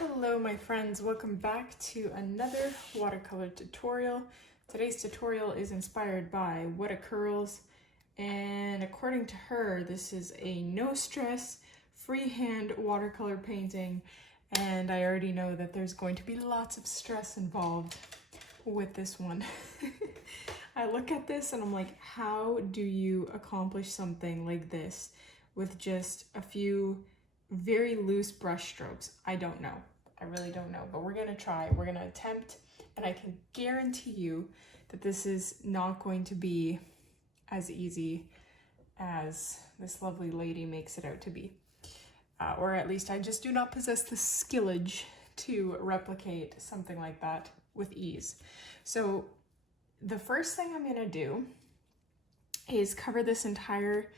Hello my friends, welcome back to another watercolor tutorial. Today's tutorial is inspired by WATERCOLOR, and according to her this is a no stress freehand watercolor painting, and I already know that there's going to be lots of stress involved with this one. I look at this and I'm like, how do you accomplish something like this with just a few very loose brush strokes? I don't know. I really don't know, but we're gonna try. We're gonna attempt, and I can guarantee you that this is not going to be as easy as this lovely lady makes it out to be. Or at least I just do not possess the skillage to replicate something like that with ease. So the first thing I'm gonna do is cover this entire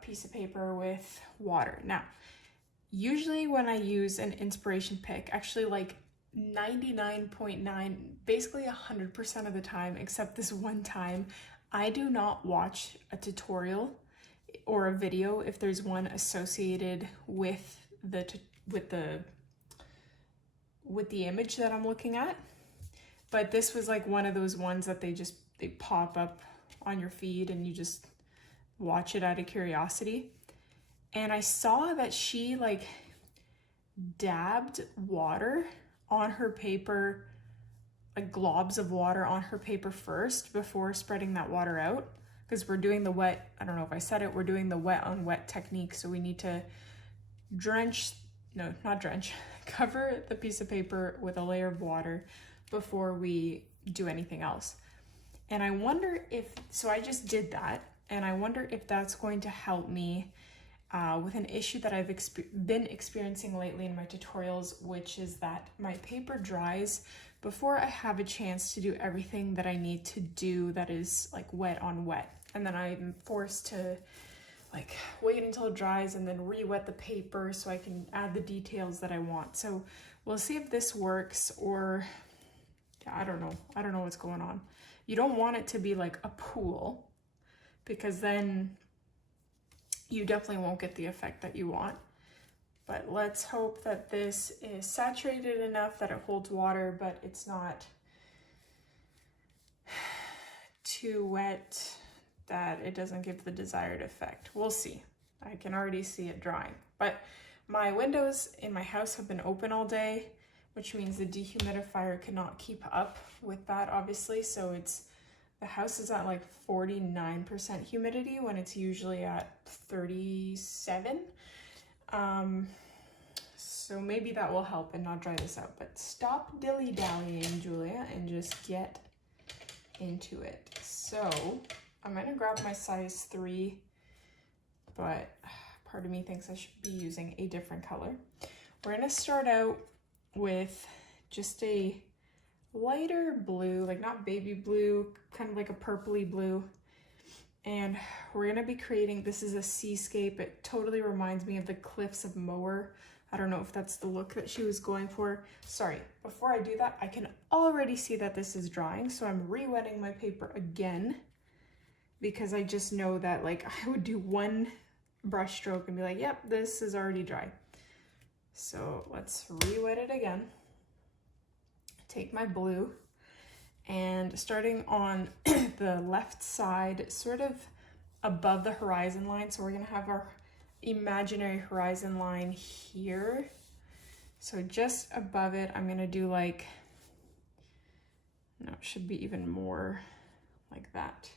piece of paper with water. Now, usually when I use an inspiration pick, actually like 99.9, basically 100% of the time, except this one time, I do not watch a tutorial or a video if there's one associated with the image that I'm looking at. But this was like one of those ones that they pop up on your feed and you just watch it out of curiosity. And I saw that she like dabbed water on her paper, like globs of water on her paper first before spreading that water out, because we're doing the wet, I don't know if I said it, we're doing the wet on wet technique. So we need to cover the piece of paper with a layer of water before we do anything else. And I wonder if, so I just did that, and I wonder if that's going to help me with an issue that I've been experiencing lately in my tutorials, which is that my paper dries before I have a chance to do everything that I need to do that is like wet on wet. And then I'm forced to like wait until it dries and then re-wet the paper so I can add the details that I want. So we'll see if this works, or I don't know what's going on. You don't want it to be like a pool, because then you definitely won't get the effect that you want. But let's hope that this is saturated enough that it holds water, but it's not too wet that it doesn't give the desired effect. We'll see. I can already see it drying. But my windows in my house have been open all day, which means the dehumidifier cannot keep up with that, obviously. So the house is at like 49% humidity when it's usually at 37. So maybe that will help and not dry this out. But stop dilly-dallying, Julia, and just get into it. So I'm gonna grab my size 3, but part of me thinks I should be using a different color. We're gonna start out with just a lighter blue, like not baby blue, kind of like a purpley blue. And we're gonna be creating, this is a seascape. It totally reminds me of the Cliffs of Moher. I don't know if that's the look that she was going for. Sorry, before I do that, I can already see that this is drying, so I'm re-wetting my paper again, because I just know that like I would do one brush stroke and be like, yep, this is already dry. So let's re-wet it again. Take my blue, and starting on the left side, sort of above the horizon line. So we're gonna have our imaginary horizon line here. So just above it, I'm gonna do like, no, it should be even more like that.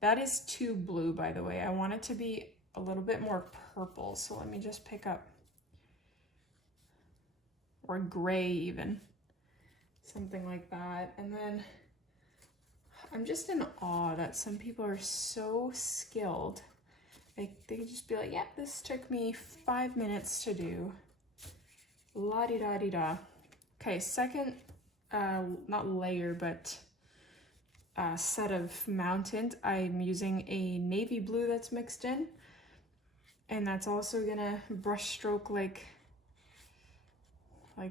That is too blue, by the way. I want it to be a little bit more purple. So let me just pick up, or gray even. Something like that. And then I'm just in awe that some people are so skilled. They can just be like, yeah, this took me 5 minutes to do. La-di-da-di-da. Okay, second, not layer, but set of mountains. I'm using a navy blue that's mixed in. And that's also gonna brush stroke like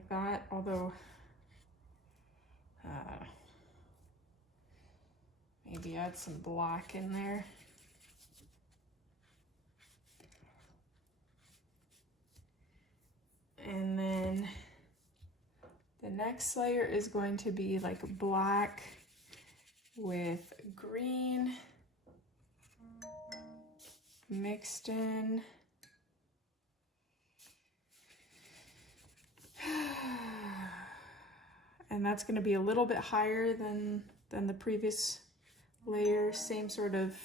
that, although maybe add some black in there. And then next layer is going to be like black with green mixed in. And that's going to be a little bit higher than the previous layer. Same sort of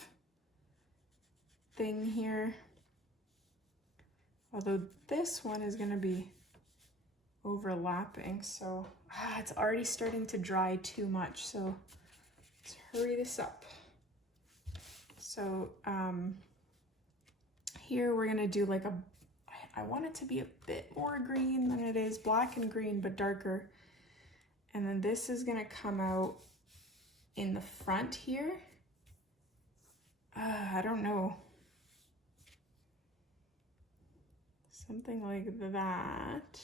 thing here. Although this one is going to be overlapping, so it's already starting to dry too much, so let's hurry this up. So here we're gonna do like I want it to be a bit more green than it is, black and green but darker, and then this is gonna come out in the front here. I don't know, something like that.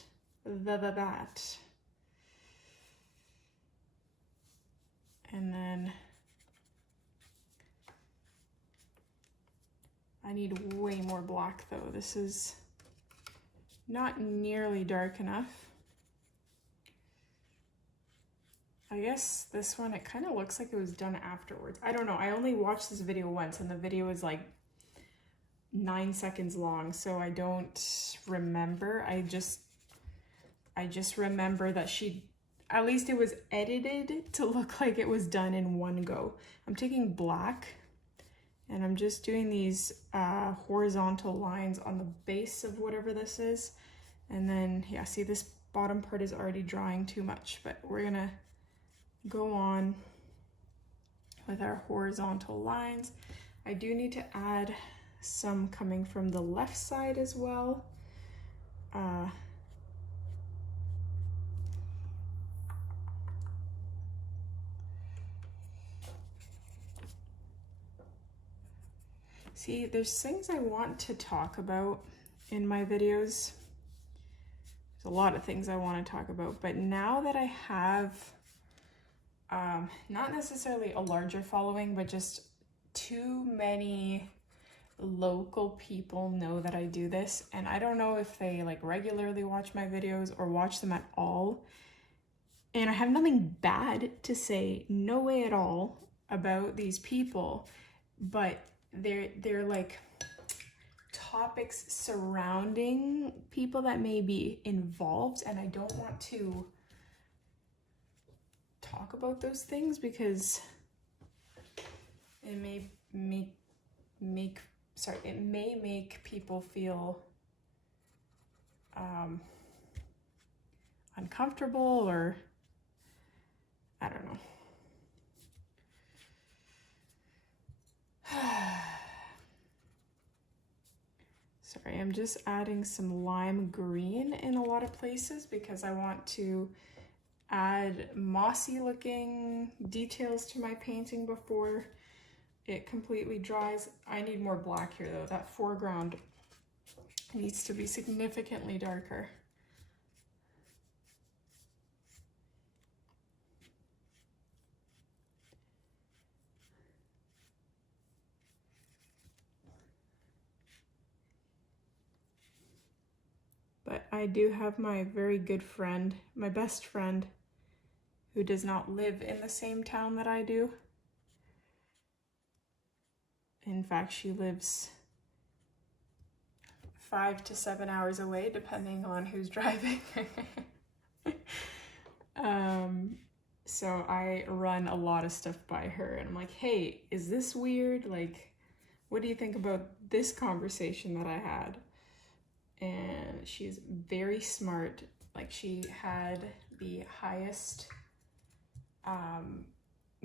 And then I need way more black though. This is not nearly dark enough. I guess this one, it kind of looks like it was done afterwards. I don't know. I only watched this video once and the video is like 9 seconds long, so I don't remember. I just remember that at least it was edited to look like it was done in one go. I'm taking black and I'm just doing these horizontal lines on the base of whatever this is. And then, yeah, see, this bottom part is already drying too much, but we're gonna go on with our horizontal lines. I do need to add some coming from the left side as well. See, there's things I want to talk about in my videos. There's a lot of things I want to talk about, but now that I have not necessarily a larger following, but just too many local people know that I do this, and I don't know if they like regularly watch my videos or watch them at all. And I have nothing bad to say, no way at all, about these people, but they're like topics surrounding people that may be involved, and I don't want to talk about those things because it may make people feel uncomfortable, or I don't know. Sorry, I'm just adding some lime green in a lot of places because I want to add mossy looking details to my painting before it completely dries. I need more black here though. That foreground needs to be significantly darker. But I do have my very good friend, my best friend, who does not live in the same town that I do. In fact, she lives 5 to 7 hours away, depending on who's driving. So I run a lot of stuff by her, and I'm like, hey, is this weird? Like, what do you think about this conversation that I had? And she's very smart. Like, she had the highest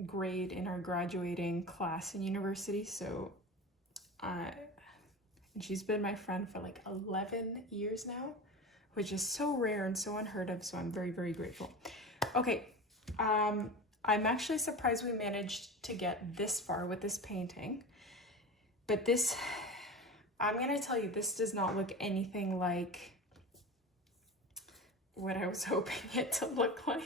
grade in our graduating class in university, so she's been my friend for like 11 years now, which is so rare and so unheard of, so I'm very, very grateful. Okay, I'm actually surprised we managed to get this far with this painting, but this, I'm gonna tell you, this does not look anything like what I was hoping it to look like.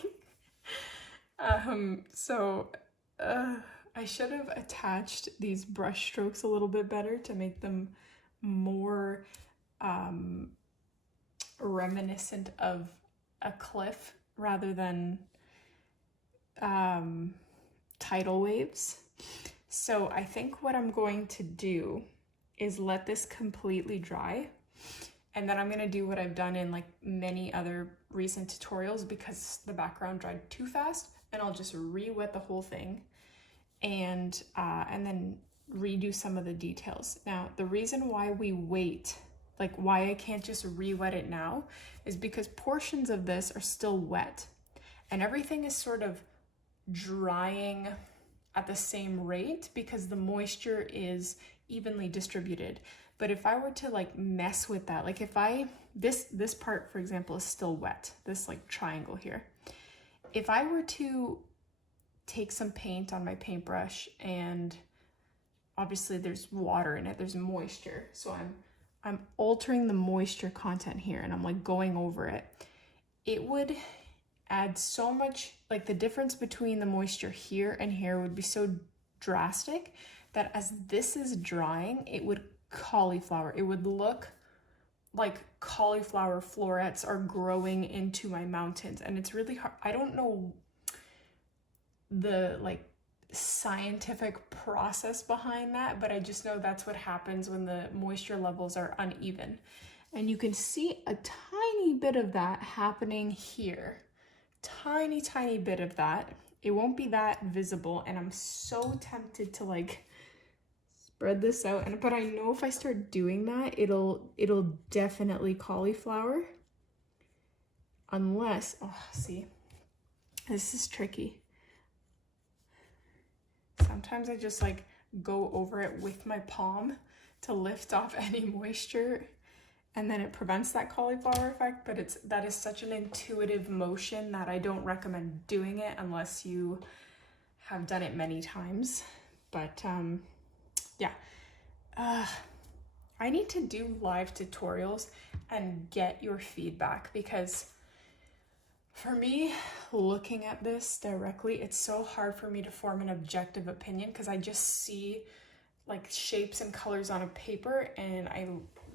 I should have attached these brush strokes a little bit better to make them more reminiscent of a cliff rather than tidal waves. So I think what I'm going to do is let this completely dry, and then I'm going to do what I've done in like many other recent tutorials because the background dried too fast, and I'll just re-wet the whole thing and then redo some of the details. Now, the reason why we wait, like why I can't just re-wet it now, is because portions of this are still wet and everything is sort of drying at the same rate because the moisture is evenly distributed. But if I were to like mess with that, like if this part, for example, is still wet, this like triangle here. If I were to take some paint on my paintbrush, and obviously there's water in it, there's moisture. So I'm altering the moisture content here and I'm like going over it. It would add so much, like the difference between the moisture here and here would be so drastic that as this is drying, it would cauliflower. It would look like cauliflower florets are growing into my mountains, and it's really hard. I don't know the like scientific process behind that, but I just know that's what happens when the moisture levels are uneven. And you can see a tiny bit of that happening here. Tiny bit of that. It won't be that visible, and I'm so tempted to like spread this out, but I know if I start doing that, it'll definitely cauliflower. Unless, oh, see, this is tricky. Sometimes I just like go over it with my palm to lift off any moisture, and then it prevents that cauliflower effect, but that is such an intuitive motion that I don't recommend doing it unless you have done it many times. But yeah, I need to do live tutorials and get your feedback, because for me, looking at this directly, it's so hard for me to form an objective opinion because I just see like shapes and colors on a paper, and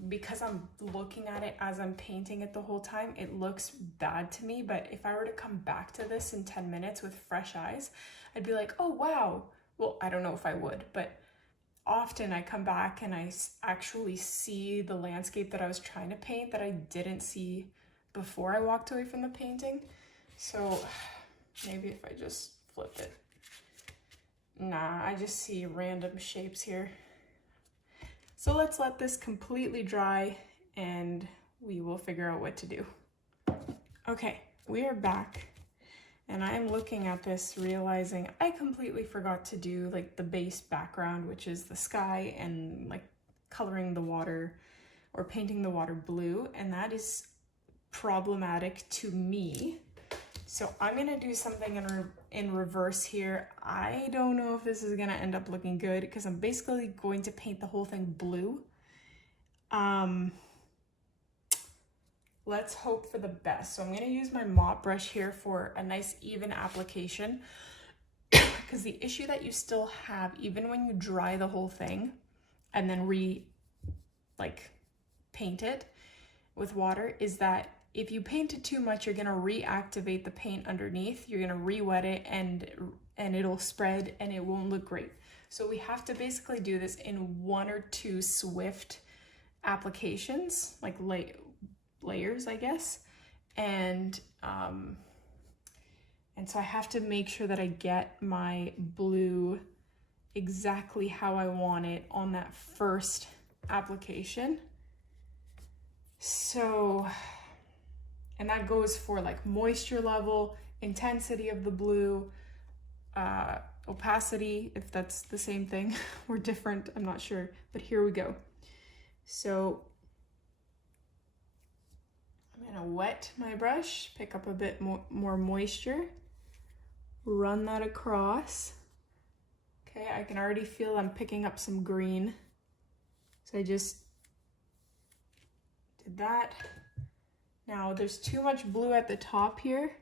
because I'm looking at it as I'm painting it the whole time, it looks bad to me. But if I were to come back to this in 10 minutes with fresh eyes, I'd be like, oh wow. Well, I don't know if I would, but often I come back and I actually see the landscape that I was trying to paint that I didn't see before I walked away from the painting. So maybe if I just flip it. Nah, I just see random shapes here. So let's let this completely dry and we will figure out what to do. Okay, we are back, and I am looking at this realizing I completely forgot to do like the base background, which is the sky, and like coloring the water or painting the water blue, and that is problematic to me. So I'm gonna do something in reverse here. I don't know if this is gonna end up looking good because I'm basically going to paint the whole thing blue. Let's hope for the best. So I'm gonna use my mop brush here for a nice even application, because the issue that you still have even when you dry the whole thing and then paint it with water is that if you paint it too much, you're gonna reactivate the paint underneath, you're gonna re-wet it, and it'll spread and it won't look great. So we have to basically do this in 1 or 2 swift applications, like layers, I guess. And so I have to make sure that I get my blue exactly how I want it on that first application. So, and that goes for like moisture level, intensity of the blue, opacity, if that's the same thing or different, I'm not sure, but here we go. So I'm gonna wet my brush, pick up a bit more moisture, run that across. Okay, I can already feel I'm picking up some green. So I just did that. Now there's too much blue at the top here,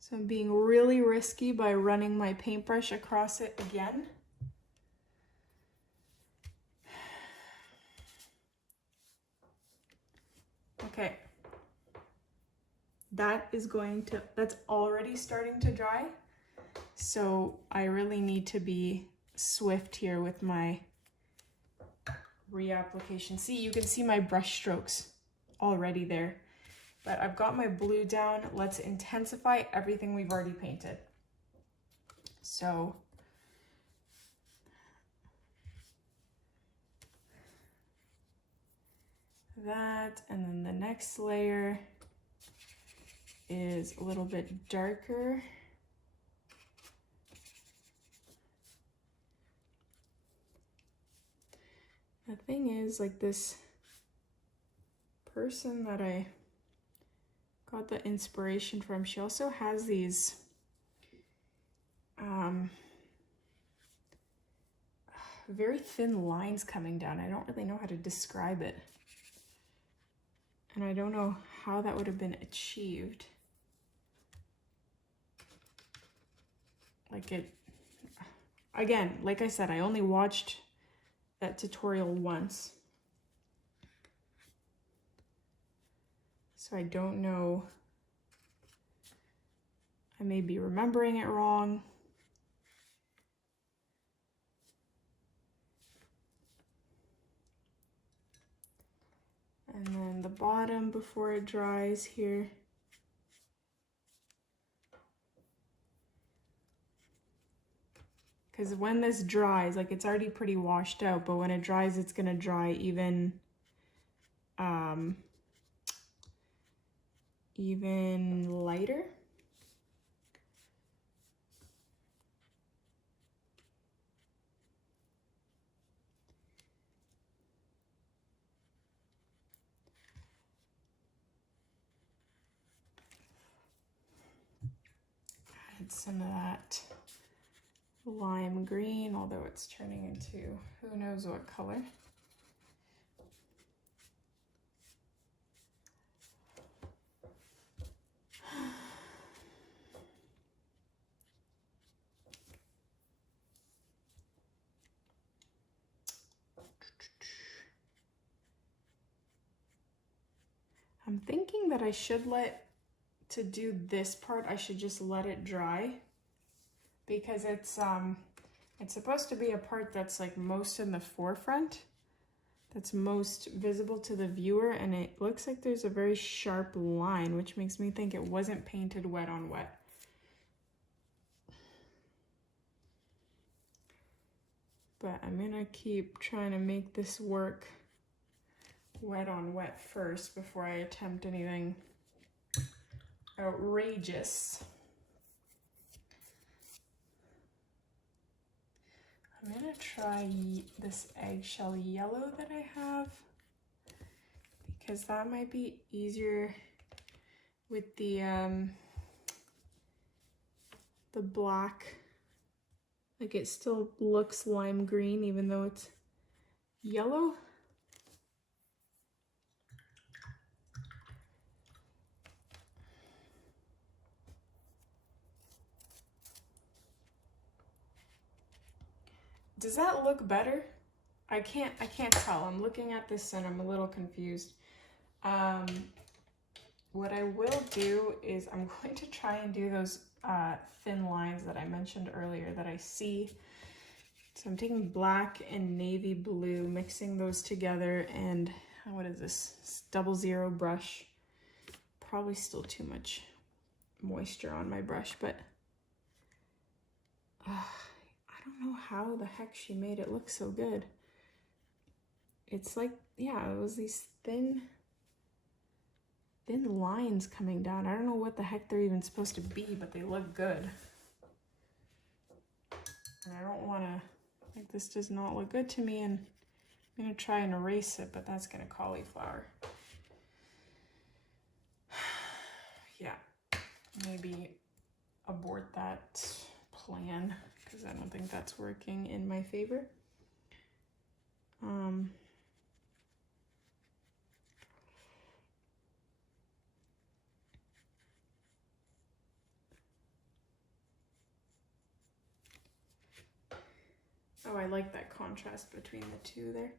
so I'm being really risky by running my paintbrush across it again. Okay, that's already starting to dry. So I really need to be swift here with my reapplication. See, you can see my brush strokes already there. But I've got my blue down. Let's intensify everything we've already painted. So that, and then the next layer is a little bit darker. The thing is, like, this person that I got the inspiration from, she also has these very thin lines coming down. I don't really know how to describe it. And I don't know how that would have been achieved. Like it, again, like I said, I only watched that tutorial once. So I don't know, I may be remembering it wrong. And then the bottom before it dries here. Because when this dries, like, it's already pretty washed out, but when it dries, it's gonna dry even lighter. Add some of that lime green, although it's turning into who knows what color. I'm thinking that I should to do this part, I should just let it dry, because it's supposed to be a part that's like most in the forefront, that's most visible to the viewer, and it looks like there's a very sharp line, which makes me think it wasn't painted wet on wet. But I'm gonna keep trying to make this work wet on wet first before I attempt anything outrageous. I'm gonna try this eggshell yellow that I have, because that might be easier with the black. Like, it still looks lime green even though it's yellow. Does that look better? I can't tell. I'm looking at this and I'm a little confused. What I will do is I'm going to try and do those thin lines that I mentioned earlier that I see. So I'm taking black and navy blue, mixing those together, and what is this? 00 brush. Probably still too much moisture on my brush, but I don't know how the heck she made it look so good. It's like, yeah, it was these thin lines coming down. I don't know what the heck they're even supposed to be, but they look good. And I don't want to, like, this does not look good to me, and I'm going to try and erase it, but that's going to cauliflower. Yeah, maybe abort that plan, because I don't think that's working in my favor. Oh, I like that contrast between the two there.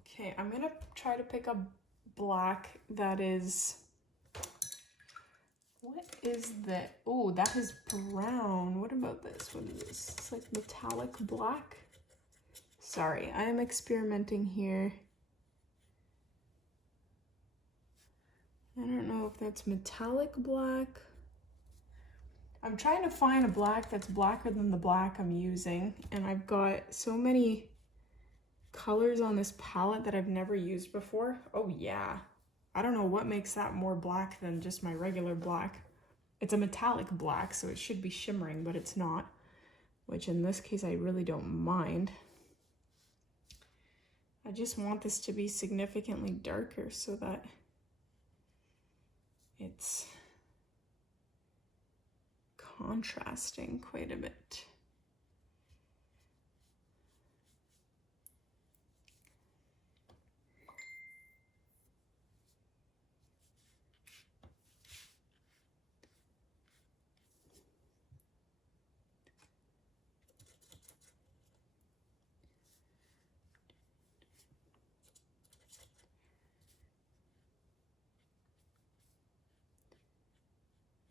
Okay, I'm gonna try to pick a black that is What is that? Oh, that is brown. What about this? What is this? It's like metallic black. Sorry, I am experimenting here. I don't know if that's metallic black. I'm trying to find a black that's blacker than the black I'm using, and I've got so many colors on this palette that I've never used before. Oh yeah. I don't know what makes that more black than just my regular black. It's a metallic black, so it should be shimmering, but it's not, which in this case I really don't mind. I just want this to be significantly darker so that it's contrasting quite a bit.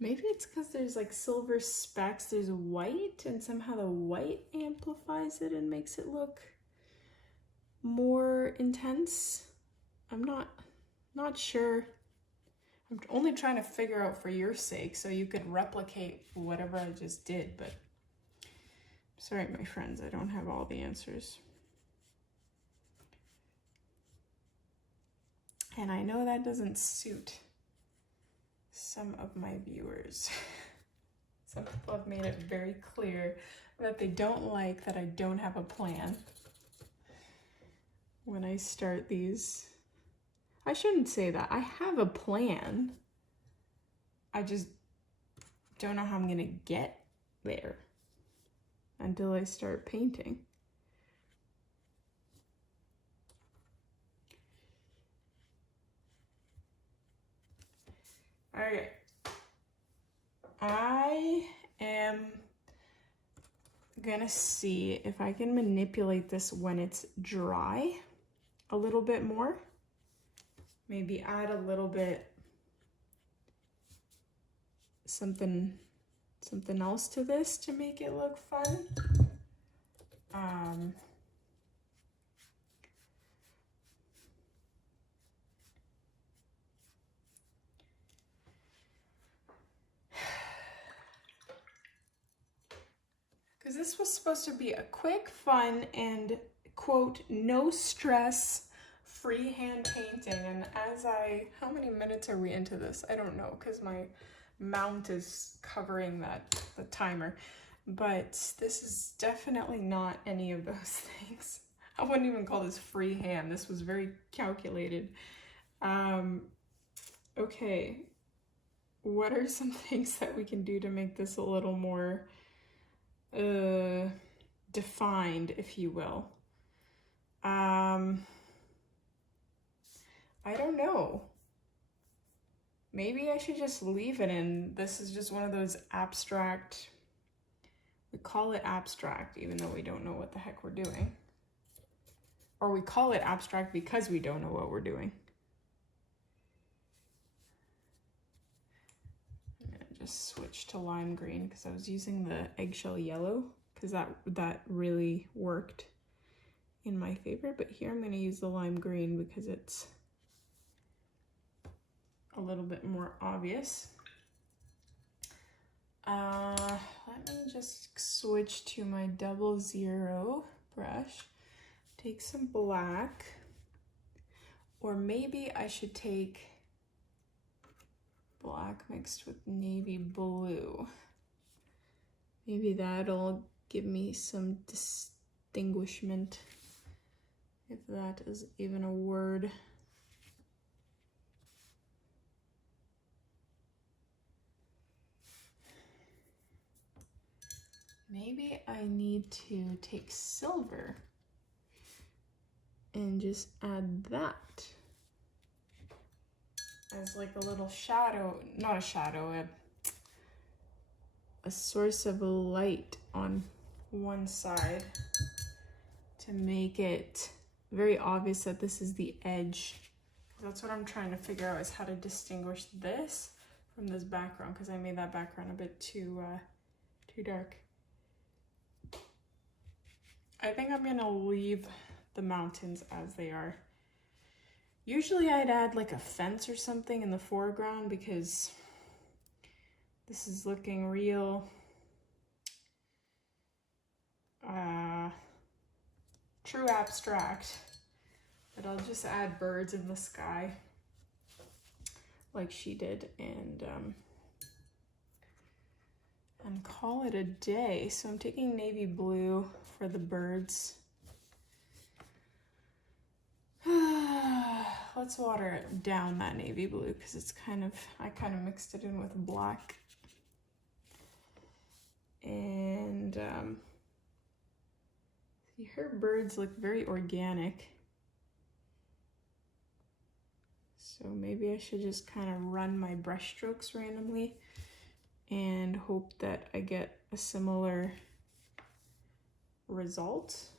Maybe it's because there's like silver specks, there's white, and somehow the white amplifies it and makes it look more intense. I'm not sure. I'm only trying to figure out for your sake so you could replicate whatever I just did, but sorry, my friends, I don't have all the answers. And I know that doesn't suit some of my viewers. Some people have made it very clear that they don't like that I don't have a plan when I start these. I shouldn't say that. I have a plan. I just don't know how I'm gonna get there until I start painting. Okay, I am gonna see if I can manipulate this when it's dry a little bit more. Maybe add a little bit something else to this to make it look fun. Because this was supposed to be a quick, fun, and quote, no stress freehand painting. And how many minutes are we into this? I don't know, because my mount is covering the timer. But this is definitely not any of those things. I wouldn't even call this freehand. This was very calculated. Okay, what are some things that we can do to make this a little more defined, if you will? I don't know. Maybe I should just leave it in. This is just one of those abstract, we call it abstract even though we don't know what the heck we're doing. Or we call it abstract because we don't know what we're doing. I'm gonna just switch to lime green because I was using the eggshell yellow because that really worked in my favor. But here I'm gonna use the lime green because it's a little bit more obvious. Let me just switch to my 00 brush, take some black, or maybe I should take black mixed with navy blue. Maybe that'll give me some distinguishment, if that is even a word. Maybe I need to take silver and just add that as like a little shadow, not a shadow, a source of light on one side to make it very obvious that this is the edge. That's what I'm trying to figure out, is how to distinguish this from this background because I made that background a bit too dark. I think I'm gonna leave the mountains as they are. Usually I'd add like a fence or something in the foreground because this is looking real true abstract, but I'll just add birds in the sky like she did and call it a day. So I'm taking navy blue for the birds. Let's water down that navy blue because it's I kind of mixed it in with black. And see, her birds look very organic. So maybe I should just kind of run my brush strokes randomly and hope that I get a similar result.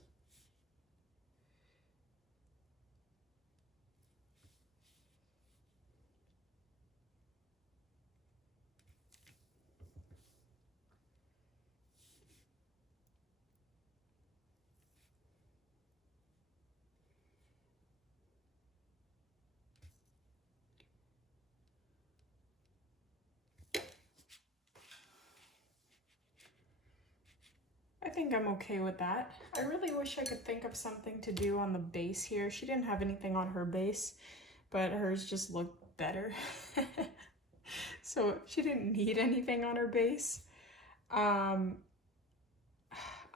I think I'm okay with that. I really wish I could think of something to do on the base here. She didn't have anything on her base, but hers just looked better. So she didn't need anything on her base. I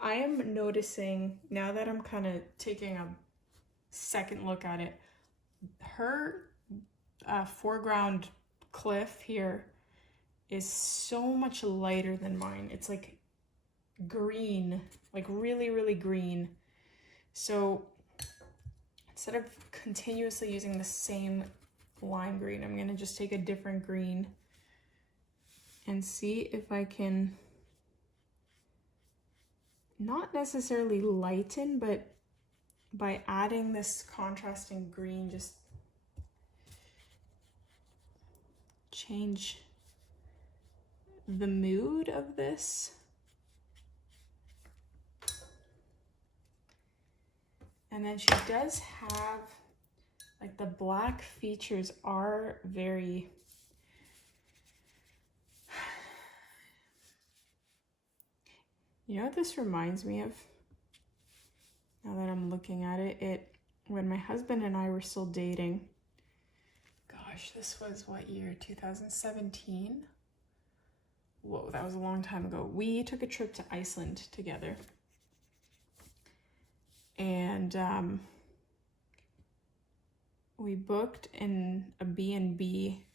am noticing, now that I'm kind of taking a second look at it, her foreground cliff here is so much lighter than mine. It's like green, like really, really green. So instead of continuously using the same lime green, I'm gonna just take a different green and see if I can not necessarily lighten, but by adding this contrasting green, just change the mood of this. And then she does have, like, the black features are very, you know what this reminds me of? Now that I'm looking at it, when my husband and I were still dating, gosh, this was what year, 2017? Whoa, that was a long time ago. We took a trip to Iceland together. And we booked in a B&B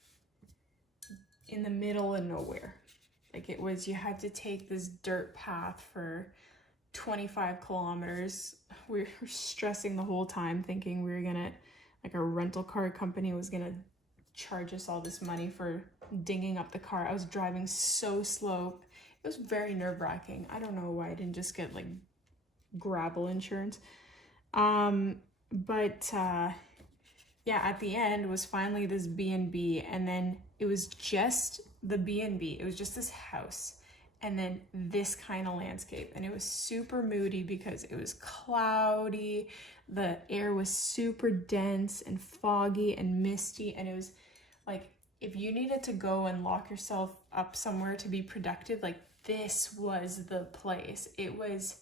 in the middle of nowhere. Like, it was, you had to take this dirt path for 25 kilometers. We were stressing the whole time, thinking we were gonna, like, a rental car company was gonna charge us all this money for dinging up the car. I was driving so slow. It was very nerve-wracking. I don't know why I didn't just get, like, gravel insurance. Yeah, at the end was finally this B&B, and then it was just the B&B. It was just this house and then this kind of landscape, and it was super moody because it was cloudy, the air was super dense and foggy and misty, and it was like, if you needed to go and lock yourself up somewhere to be productive, like, this was the place. It was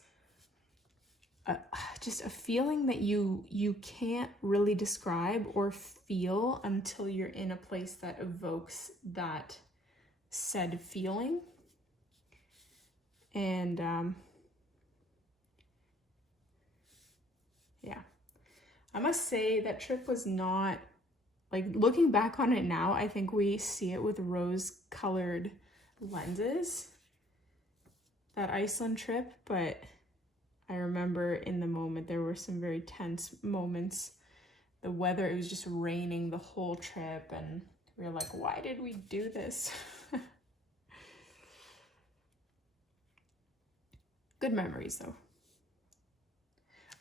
just a feeling that you can't really describe or feel until you're in a place that evokes that said feeling. And yeah, I must say that trip was not, like, looking back on it now, I think we see it with rose-colored lenses, that Iceland trip, but I remember in the moment there were some very tense moments. The weather, it was just raining the whole trip, and we were like, why did we do this? Good memories though.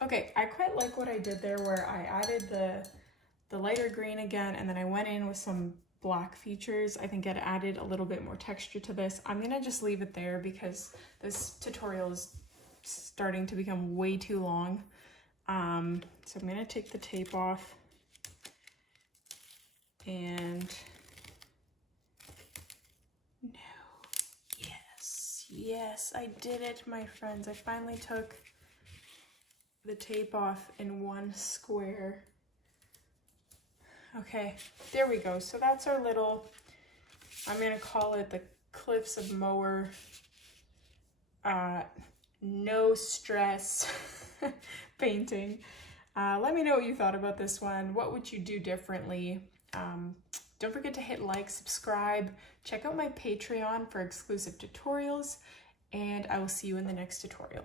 Okay, I quite like what I did there, where I added the lighter green again, and then I went in with some black features. I think it added a little bit more texture to this. I'm gonna just leave it there because this tutorial is starting to become way too long. So I'm gonna take the tape off and yes, I did it, my friends. I finally took the tape off in one square. Okay, there we go. So that's our little, I'm gonna call it the Cliffs of Moher no stress painting. Let me know what you thought about this one. What would you do differently? Don't forget to hit like, subscribe, check out my Patreon for exclusive tutorials, and I will see you in the next tutorial.